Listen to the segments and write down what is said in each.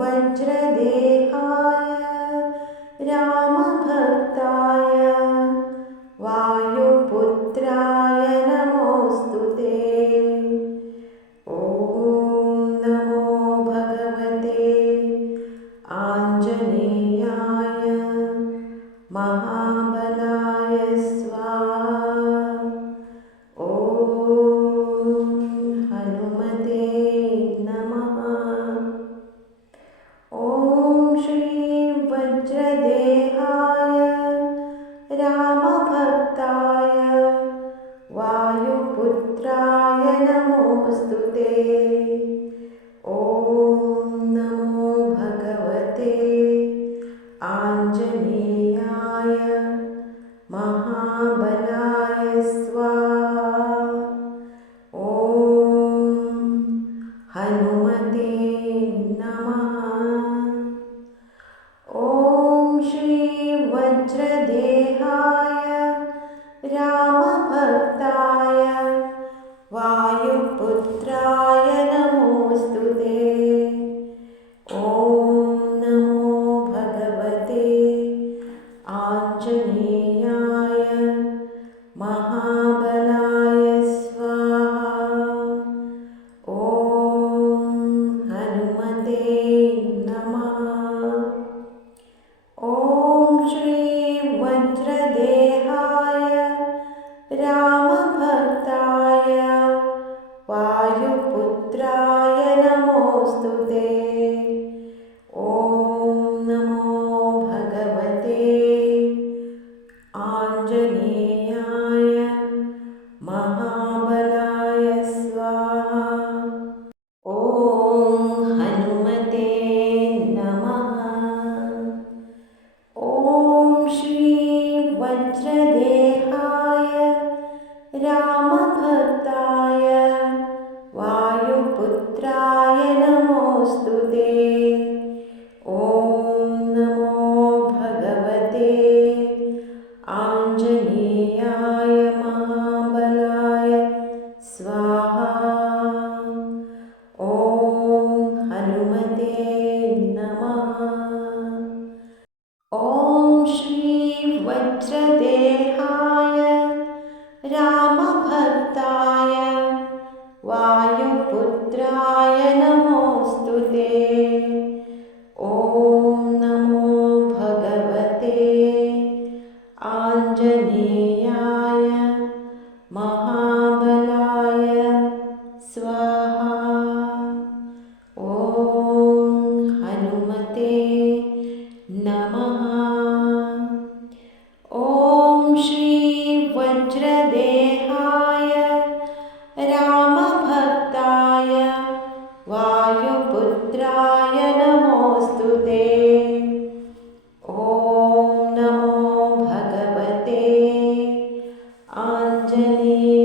वज्रदेहाय राम भक्ता आञ्जनेयाय महाबलाय स्वाहा ॐ हनुमते नमः ॐ श्रीवज्रदेहाय रामभक्ताय वायुपुत्राय But. encuentra 感觉你。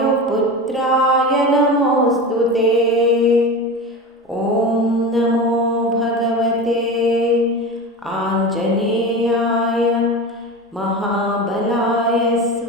वायुपुत्राय नमोऽस्तु ते। ॐ नमो भगवते। आञ्जनेयाय महाबलाय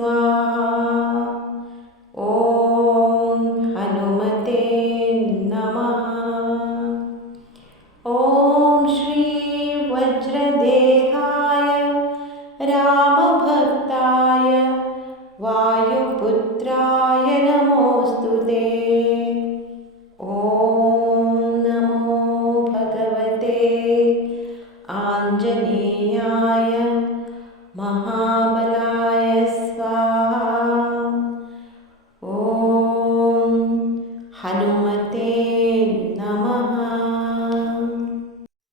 नमः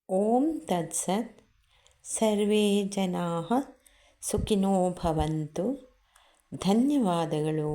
ॐ तत्सत् ಸರ್ವೇ ಜನಾಃ ಸುಖಿನೋ ಭವಂತು ಧನ್ಯವಾದಗಳು